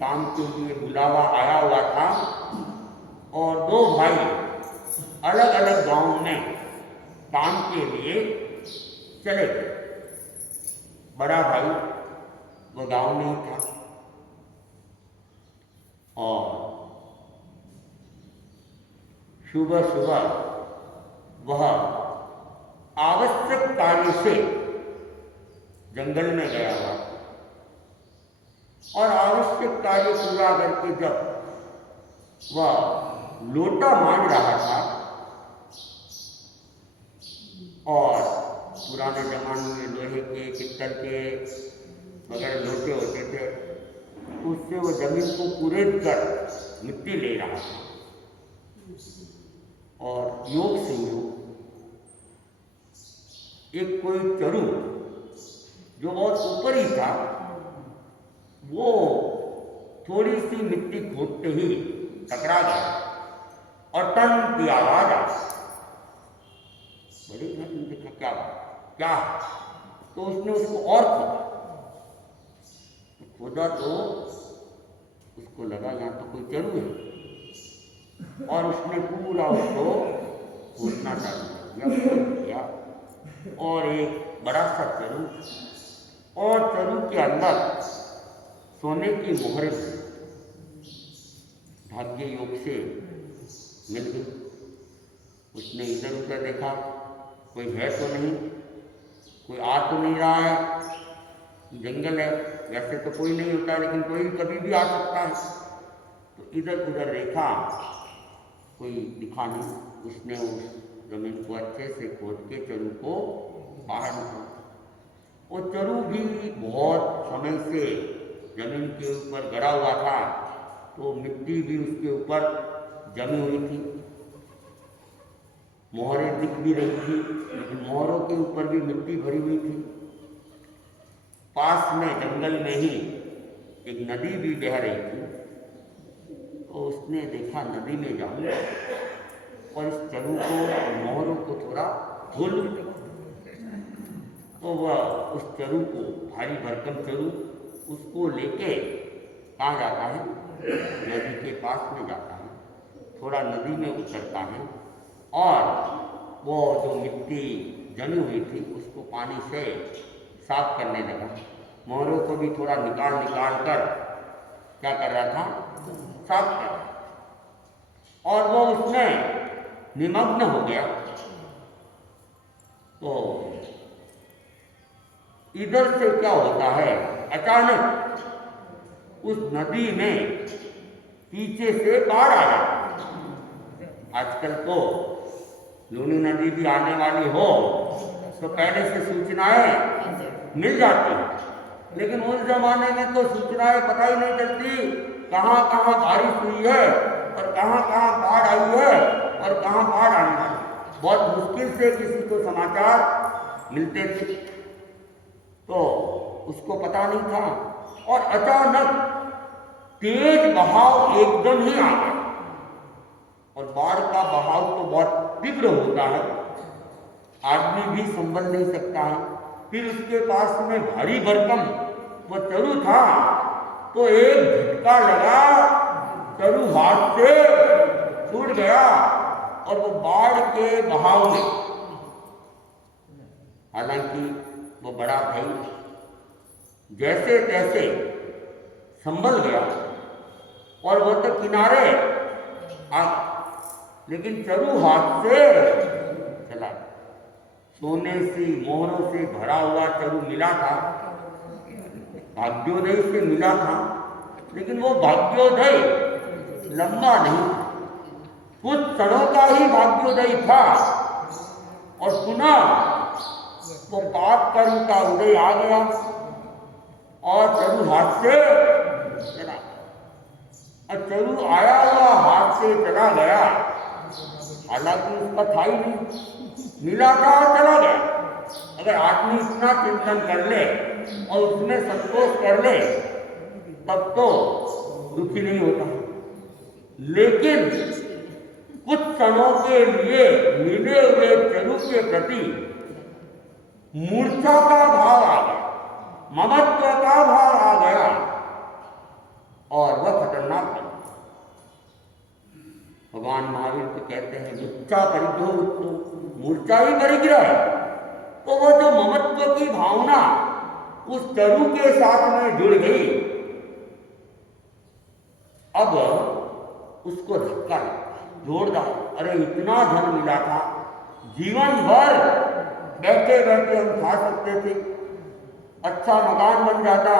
काम के लिए बुलावा आया हुआ था और 2 भाई अलग अलग गांवों में काम के लिए चले गए। बड़ा भाई वो गांव में ही था और सुबह सुबह वह आवश्यक कार्य से जंगल में गया हुआ और आवश्यक कार्य पूरा करके जब वह लोटा मांग रहा था और पुराने जमाने में लोहे के, पित्तल के वगैरह लोटे होते थे, उससे वो जमीन को कुरेद कर मिट्टी ले रहा था और योग से योग एक कोई चरु जो बहुत ऊपर ही था, वो थोड़ी सी मिट्टी खोदते ही टकरा गया और टन की आवाज आ। बड़े ने देखा क्या क्या, तो उसने उसको और खोदा तो उसको लगा यहाँ तो कोई चरु है और उसने पूरा उसको खोदना चालू किया और एक बड़ा सा चरु और चरु के अंदर सोने की मोहर भाग्य योग से मिल गई। उसने इधर उधर देखा, कोई है तो नहीं, कोई आ तो नहीं रहा है, जंगल है, वैसे तो कोई नहीं होता लेकिन कोई कभी भी आ सकता है। तो इधर उधर देखा, कोई दिखा नहीं। उसने उस जमीन को अच्छे से खोद के चरु को बाहर निकाला। वो चरु भी बहुत समय से जमीन के ऊपर गड़ा हुआ था, तो मिट्टी भी उसके ऊपर जमी हुई थी, मोहरें दिख भी रही थी, लेकिन मोहरों के ऊपर भी मिट्टी भरी हुई थी। पास में जंगल में ही एक नदी भी बह रही थी, तो उसने देखा नदी में जाऊं और इस चरु को, मोहरों को थोड़ा धो लूं। तो वह उस चरु को, भारी भरकम चरु, उसको लेके कहाँ जाता है, नदी के पास में जाता है, थोड़ा नदी में उतरता है और वो जो मिट्टी जमी हुई थी उसको पानी से साफ करने लगा। मोहरों को भी थोड़ा निकाल कर क्या कर रहा था, साफ कर रहा। और वो उसमें निमग्न हो गया। तो इधर से क्या होता है, अचानक उस नदी में पीछे से बाढ़ आ जाती है। आजकल तो लूनी नदी भी आने वाली हो तो पहले से सूचनाएं मिल जाती हैं, लेकिन उस जमाने में तो सूचनाएं पता ही नहीं चलती कहाँ कहाँ बारिश हुई है और कहाँ कहाँ बाढ़ आई है और कहाँ बाढ़ आनी है। बहुत मुश्किल से किसी को समाचार मिलते थे, तो उसको पता नहीं था। और अचानक तेज बहाव एकदम ही आ गया, और बाढ़ का बहाव तो बहुत तीव्र होता है, आदमी भी संभल नहीं सकता है। फिर उसके पास में भारी भरकम वो चरु था, तो एक झटका लगा, चरु हाथ से छूट गया और वो बाढ़ के बहाव में, हालांकि वो बड़ा भाई जैसे तैसे संभल गया और वो तो किनारे आ, लेकिन चरु हाथ से चला। सोने से मोहरों से भरा हुआ चरु मिला था, भाग्योदय से मिला था, लेकिन वो भाग्योदय लंबा नहीं, कुछ क्षणों का ही भाग्योदय था और पुनः वो पाप कर्म का उदय आ गया और चरु हाथ से चला। और चरु आया हुआ हाथ से चला गया, हालांकि उसका था ही नहीं, मिला था और चला गया। अगर आदमी इतना चिंतन कर ले और उसमें संतोष कर ले तब तो दुखी नहीं होता। लेकिन कुछ क्षणों के लिए मिले हुए चरु के प्रति मूर्छा का भाव आ गया, ममत्व का भाव आ गया और वह खतरनाक बन। भगवान महावीर तो कहते हैं मूर्छा परिग्रह, मूर्छा ही परिग्रह है। तो वो जो ममत्व की भावना उस चरु के साथ में जुड़ गई, अब उसको धक्का जोरदार, अरे इतना धन मिला था, जीवन भर बैठे बैठे हम खा सकते थे, अच्छा मकान बन जाता,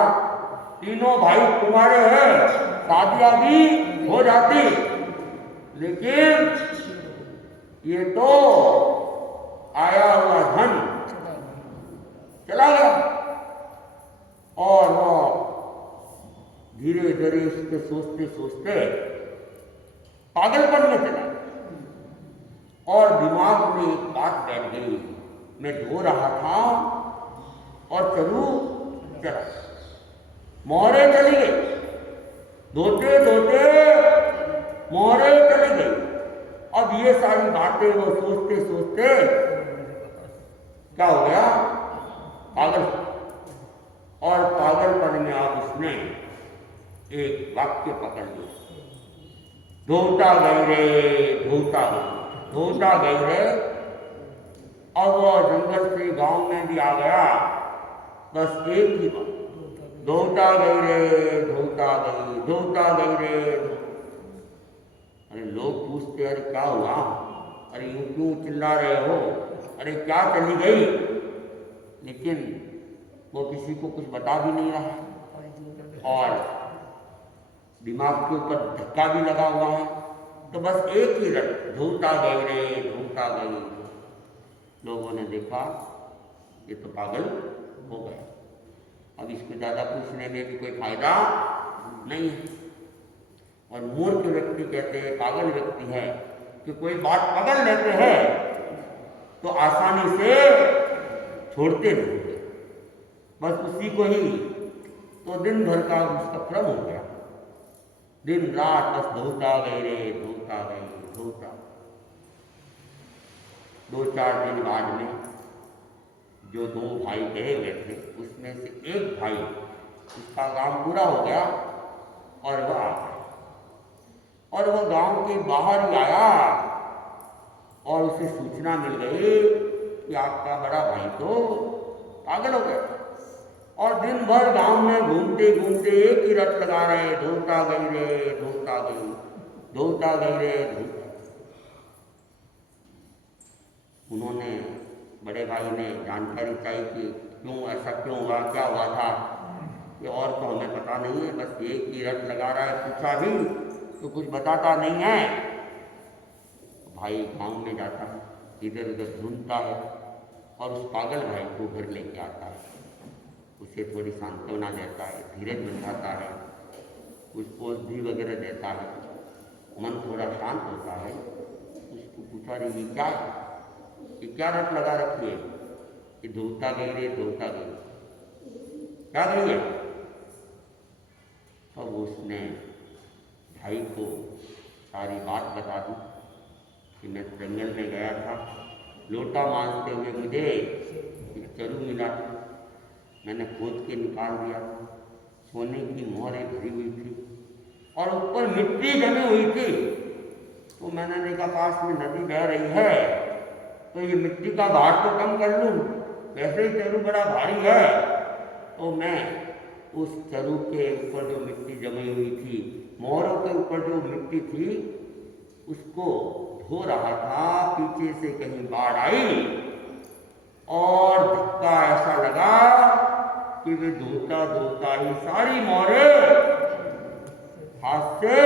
तीनों भाई कुमारे हैं, शादियां भी हो जाती, लेकिन ये तो आया हुआ धन चला गया। और वो धीरे धीरे इसके सोचते सोचते पागलपन में चला और दिमाग में एक बात बैठ गई, मैं धो रहा था और चरु चला, मोहरे चली गई, धोते धोते मोहरे चली गई। अब ये सारी बातें वो सोचते सोचते क्या हो गया, पागल। और पागलपन में आप उसने एक वाक्य पकड़ लिया, धोता गई रे धोता गई, धोता गई रे। अब वो जंगल से गांव में भी आ गया, बस एक ही बात, धोता गई रे धोता गई, धोता गई रे। अरे लोग पूछते अरे क्या हुआ, अरे यूं क्यों चिल्ला रहे हो, अरे क्या चली गई, लेकिन वो किसी को कुछ बता भी नहीं रहा और दिमाग के ऊपर धक्का भी लगा हुआ है, तो बस एक ही रट, धोता गई रे धोता गई। लोगों ने देखा ये तो पागल हो गया, अब इसको ज्यादा पूछने में भी कोई फायदा नहीं है। और मूर्ख व्यक्ति कहते हैं, पागल व्यक्ति है कि कोई बात पकड़ लेते हैं तो आसानी से छोड़ते नहीं, बस उसी को ही तो दिन भर का उसका क्रम हो गया, दिन रात बस धोता गई रे धोता गई धोता। 2-4 दिन बाद में जो 2 भाई गए हुए थे उसमें से एक भाई, उसका काम पूरा हो गया और वह आ गया, और वह गांव के बाहर ही आया और उसे सूचना मिल गई कि आपका बड़ा भाई तो पागल हो गया। और दिन भर गांव में घूमते घूमते एक ही रट लगा रहे, धोता गई रे धोता गई, धोता गई रे धोता। उन्होंने बड़े भाई ने जानकारी चाहिए कि क्यों ऐसा क्यों हुआ, क्या हुआ था, ये और तो हमें पता नहीं है, बस एक ही रट लगा रहा है, पूछा भी तो कुछ बताता नहीं है। भाई गांव में जाता है, इधर उधर ढूंढता है और उस पागल भाई को घर लेके आता है, उसे थोड़ी सांत्वना देता है, धीरज बिठाता है, कुछ औषधि वगैरह देता है, मन थोड़ा शांत होता है। उसको पूछा रे ये क्या है, ये क्या रट लगा रखी है, ये धोता गई रे धोता गई, क्या गई है? तब उसने भाई को सारी बात बता दी कि मैं जंगल में गया था, लोटा मांगते हुए मुझे एक चरू मिला था, मैंने खोद के निकाल दिया था, सोने की मोहरें भरी हुई थी और ऊपर मिट्टी जमी हुई थी। तो मैंने देखा पास में नदी बह रही है, तो ये मिट्टी का भार तो कम कर लूँ, वैसे ही चरू बड़ा भारी है। तो मैं उस चरू के ऊपर जो मिट्टी जमी हुई थी, मोहरों के ऊपर जो मिट्टी थी, उसको धो रहा था। पीछे से कहीं बाढ़ आई और धक्का ऐसा लगा कि वे धोता धोता ही सारी मोहरें हाथ से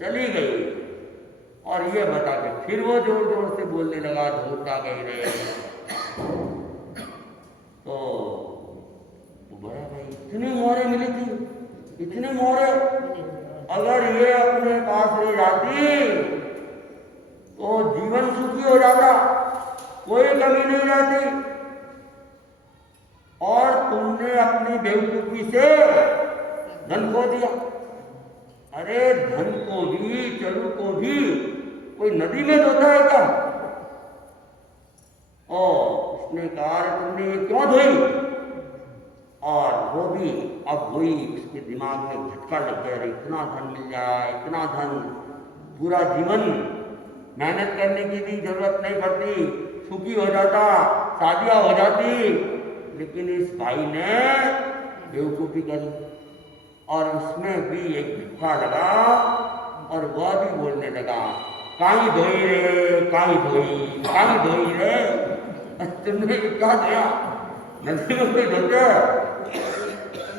चली गई। और ये बता के फिर वो जोर जोर से बोलने लगा, धोता गई रे। तो बड़ा भाई, इतनी मोहरें मिली थी, इतनी मोहरें, अगर ये अपने पास ले जाती तो जीवन सुखी हो जाता, कोई कमी नहीं रहती। और तुमने अपनी बेवकूफी से धन खो दिया। अरे धन को भी, चरू को भी कोई नदी में धोता है क्या? और उसने कहा तुमने ये क्यों धोई? और वो भी अब वही उसके दिमाग में झटका लग गया, इतना धन मिल जाए, इतना धन, पूरा जीवन मेहनत करने की भी जरूरत नहीं पड़ती, सुखी हो जाता, शादियां हो जाती। लेकिन इस भाई ने बेवकूफ़ी करी और उसमें भी एक झटका लगा और वह भी बोलने लगा, काई धोई रे, काई धोई, काई धोई रे। तुमने क्या दिया, नदी में कोई धोते?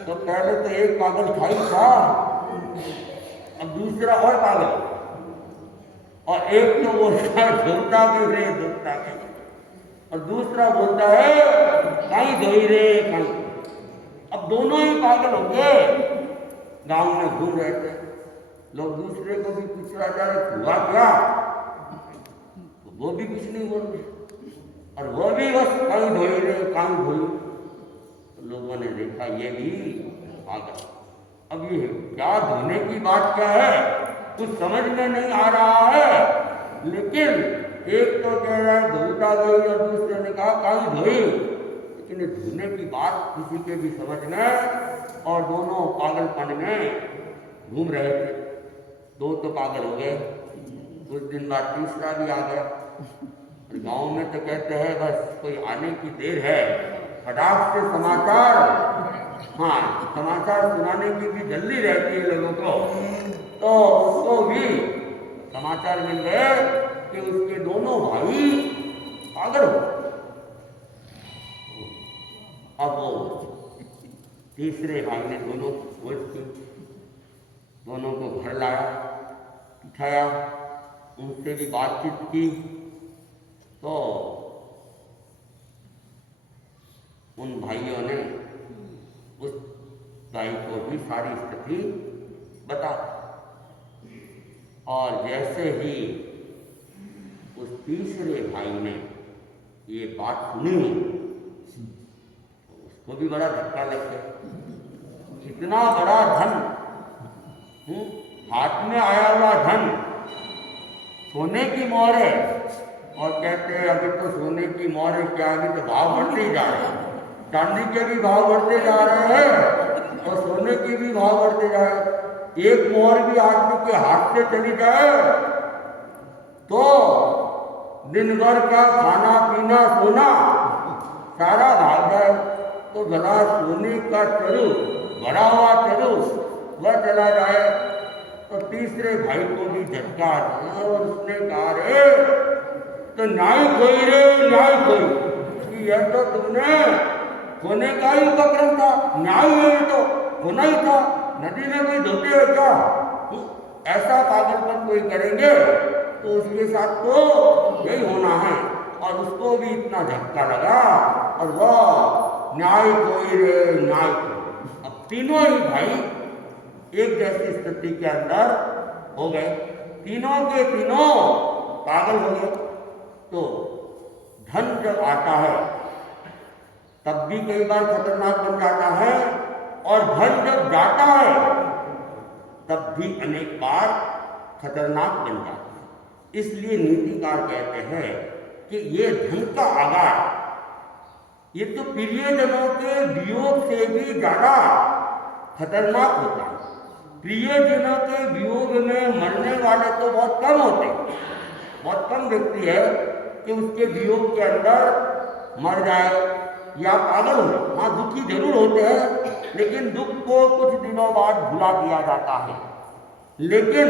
तो पहले तो एक पागल था ही था, अब दूसरा और पागल, और एक तो बोलता है धोता भी रे धोता भी, और दूसरा बोलता है कहीं धोई रे कहीं। अब दोनों ही पागल हो गए। गांव में घूम रहे थे लोग, दूसरे को भी पूछ रहा था हुआ क्या, तो वो भी कुछ नहीं बोल रहे और वो भी बस कहीं धोई रे कहीं धोई। लोगों ने देखा ये भी पागल। अब ये क्या धोने की बात क्या है, कुछ समझ में नहीं आ रहा है। लेकिन एक तो कह रहा है धोता गई और दूसरे ने कहा कहीं धोई, लेकिन धोने की बात किसी के भी समझ में, और दोनों पागलपन में घूम रहे थे। दो तो पागल हो गए, कुछ दिन बाद तीसरा भी आ गया। गांव में तो कहते हैं बस कोई आने की देर है, फटाक से समाचार, हाँ समाचार सुनाने की भी जल्दी रहती है लोगों को। तो उसको भी समाचार मिल गए कि उसके दोनों भाई पागल हो। अब वो तीसरे भाई ने दोनों की खोज की, दोनों को घर लाया, बिठाया, उनसे भी बातचीत की। तो उन भाइयों ने उस भाई को भी सारी स्थिति बता, और जैसे ही उस तीसरे भाई ने ये बात सुनी तो उसको भी बड़ा धक्का लग गया। इतना बड़ा धन, हाथ में आया हुआ धन, सोने की मोहरें, और कहते हैं अभी तो सोने की मोहरें क्या, अभी तो भाव बढ़ते ही जा रहे हैं, चांदी के भी भाव बढ़ते जा रहे हैं और सोने के भी भाव बढ़ते जा रहे हैं। एक मोहर भी आदमी के हाथ से चली जाए तो दिन भर का खाना पीना सोना सारा भाग जाए। तो भला सोने का चरू, भरा हुआ चरू, वह चला जाए। तो तीसरे भाई को भी झटका आया और उसने कहा रे तो न्याय खोई रे, न्याय खोई, यह तो तुमने होने का ही उपक्रम था, न्याय है तो होना ही था, नदी में कोई धोते हो क्या? ऐसा पागलपन कोई करेंगे तो उसके साथ तो यही होना है। और उसको भी इतना झटका लगा और वह न्याय कोई रे न्याय कोई। अब तीनों ही भाई एक जैसी स्थिति के अंदर हो गए, तीनों के तीनों पागल हो गए। तो धन जब आता है तब भी कई बार खतरनाक बन जाता है, और धन जब जाता है तब भी अनेक बार खतरनाक बन जाता है। इसलिए नीतिकार कहते हैं कि ये धन का आगाज ये तो प्रियजनों के वियोग से भी ज्यादा खतरनाक होता है। प्रियजनों के वियोग में मरने वाले तो बहुत कम होते हैं, बहुत कम व्यक्ति है कि उसके वियोग के अंदर मर जाए या पागल हो। हाँ, दुखी जरूर होते हैं, लेकिन दुख को कुछ दिनों बाद भुला दिया जाता है। लेकिन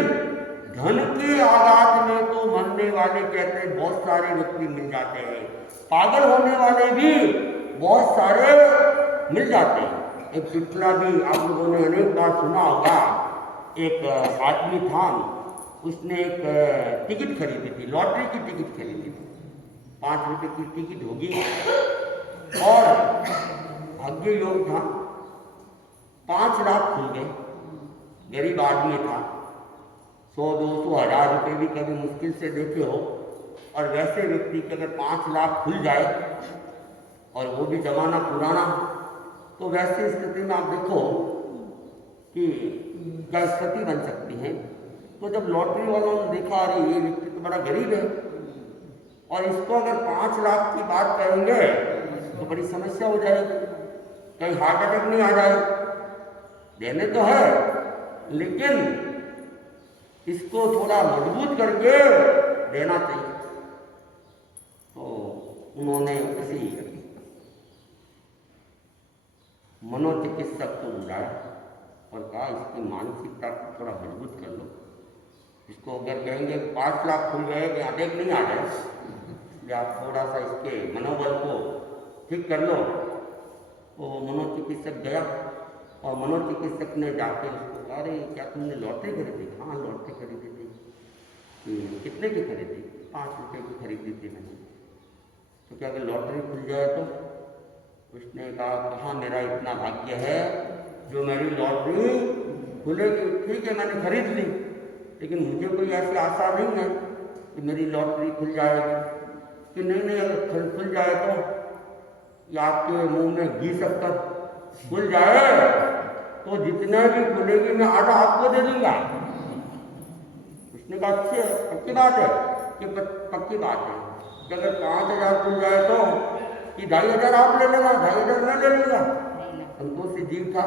धन के आघात में तो मरने वाले कहते हैं बहुत सारे व्यक्ति मिल जाते हैं, पागल होने वाले भी बहुत सारे मिल जाते हैं। एक चुटकुला भी आप लोगों ने अनेक बार सुना होगा। एक आदमी था, उसने एक टिकट खरीदी थी, लॉटरी की टिकट खरीदी थी। 5 रुपये की टिकट होगी और भाग्य योग था, 5 लाख खुल गए। गरीब आदमी था, 100, 200, 1000 रुपये भी कभी मुश्किल से देखे हो। और वैसे व्यक्ति के अगर 5 लाख खुल जाए और वो भी जमाना पुराना, तो वैसी स्थिति में आप देखो कि क्या स्थिति बन सकती है। तो जब लॉटरी वालों ने देखा अरे ये व्यक्ति तो बड़ा गरीब है और इसको अगर 5 लाख की बात करेंगे तो बड़ी समस्या हो जाएगी, कहीं हार्ट अटैक नहीं आ जाए। देने तो है लेकिन इसको थोड़ा मजबूत करके देना चाहिए। तो उन्होंने किसी मनोचिकित्सक को बुलाया और कहा इसकी मानसिकता को थोड़ा मजबूत कर लो। इसको अगर कहेंगे 5 लाख खुल गए कि अटैक नहीं आ जाए, या आप थोड़ा सा इसके मनोबल को ठीक कर लो। तो मनोचिकित्सक गया और मनोचिकित्सक ने जाके उसको कहा अरे क्या तुमने लॉटरी खरीदी? हाँ, लॉटरी खरीदी थी। कितने की खरीदी? 5 रुपये की खरीदी थी मैंने। तो क्या अगर लॉटरी खुल जाए तो? उसने कहा मेरा इतना भाग्य है जो मेरी लॉटरी खुलेगी। ठीक है, मैंने खरीद ली, लेकिन मुझे कोई ऐसी आशा नहीं है कि मेरी लॉटरी खुल जाएगी। कि नहीं, अगर खुल जाए तो या आपके मुंह में घी शक्कर खुल जाए तो जितना भी खुलेगी मैं आधा आपको दे दूंगा। उसने कहा अच्छी पक्की बात है कि पक्की बात है कि अगर 5000 खुल जाए तो कि 2500 आप ले लेना, 2500 मैं ले लूँगा। संतोषी जीव था।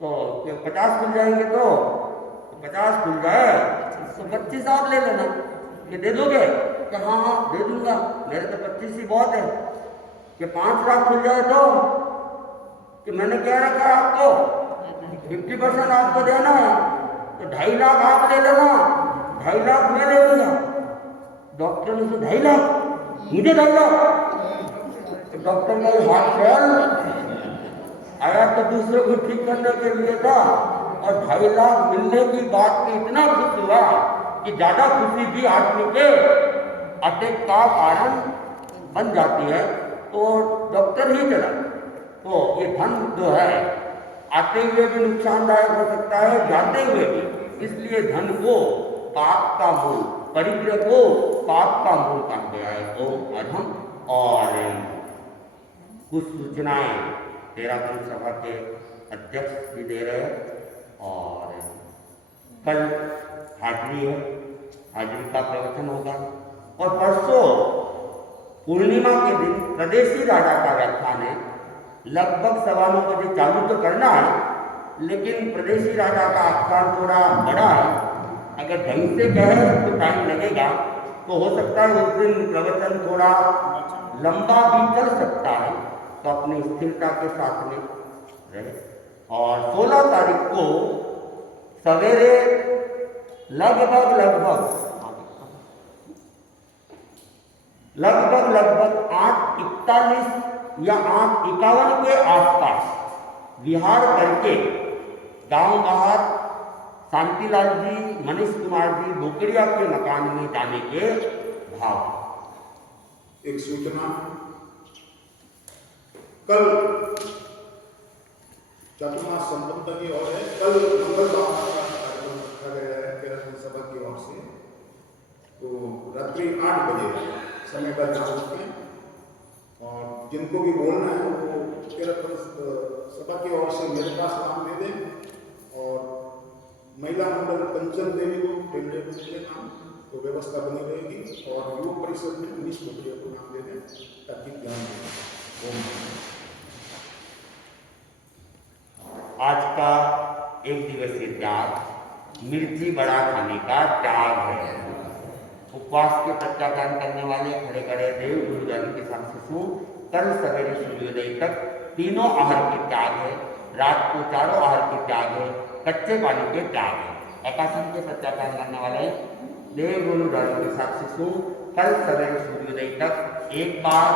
तो 50 खुल जाएंगे तो 50 खुल जाए तो 25 आप ले लेना। ये दे दोगे? कि हाँ हाँ दे दूंगा, मेरे तो 25 ही बहुत है। कि 5 लाख खुल जाए तो? कि मैंने क्या रखा आपको 50% आपको देना है, तो 2.5 लाख आप ले लेना, 2.5 लाख मैं ले लूँगा। डॉक्टर ने तो 2.5 लाख मुझे 2.5 लाख। डॉक्टर का हाथ फैल आया तो दूसरे को ठीक करने के लिए था, और 2.5 लाख मिलने की बात पे इतना खुश हुआ कि ज्यादा खुशी भी आदमी के अटैक का कारण बन जाती है। तो डॉक्टर ही चला। तो ये धन जो है आते हुए भी नुकसानदायक हो सकता है, जाते हुए भी। इसलिए धन को पाप का मूल, परिग्रह को पाप का मूल कहा गया है। ओम अधम। और कुछ सूचनाएं तेरागन सभा के अध्यक्ष भी दे रहे हैं। और कल हाजिरी है, हाजिरी का प्रवचन होगा। और परसों पूर्णिमा के दिन प्रदेशी राजा का व्याख्यान है। लगभग 9:15 बजे चालू तो करना है, लेकिन प्रदेशी राजा का आख्यान थोड़ा बड़ा है। अगर ढंग से कहे तो टाइम लगेगा, तो हो सकता है उस दिन प्रवचन थोड़ा लंबा भी चल सकता है। तो अपनी स्थिरता के साथ में रहे। और 16 तारीख को सवेरे लगभग 8:41 या 8:51 के आसपास विहार करके गांव बाहर शांतिलाल जी, मनीष कुमार जी बोकरिया के मकान में जाने के भाव। एक सूचना, कल चातुर्मास संपन्न की ओर है, कल मंगल भावना का कार्यक्रम रखा गया है केरल सभा की ओर से। तो रात्रि 8 बजे समय का ध्यान रखें और जिनको भी बोलना है वो केरल सभा की ओर से मेरे पास नाम दे दें और महिला मंडल कंचन देवी को टेंडर के नाम तो व्यवस्था बनी रहेगी और युवा परिषद में मनीष बोकरिया को नाम दे दें ताकि ध्यान दें। आज का एक दिवसीय त्याग मिर्ची बड़ा खाने का त्याग है। उपवास के प्रत्याख्यान करने वाले खड़े खड़े देव गुरुजन के संग शिशु कल सवेरे सूर्योदय तक तीनों आहार के त्याग है, रात को चारों आहार के त्याग है, कच्चे पानी के त्याग है। एकासन के प्रत्याख्यान करने वाले देव गुरुजन के संग शिशु कल सवेरे सूर्योदय तक एक बार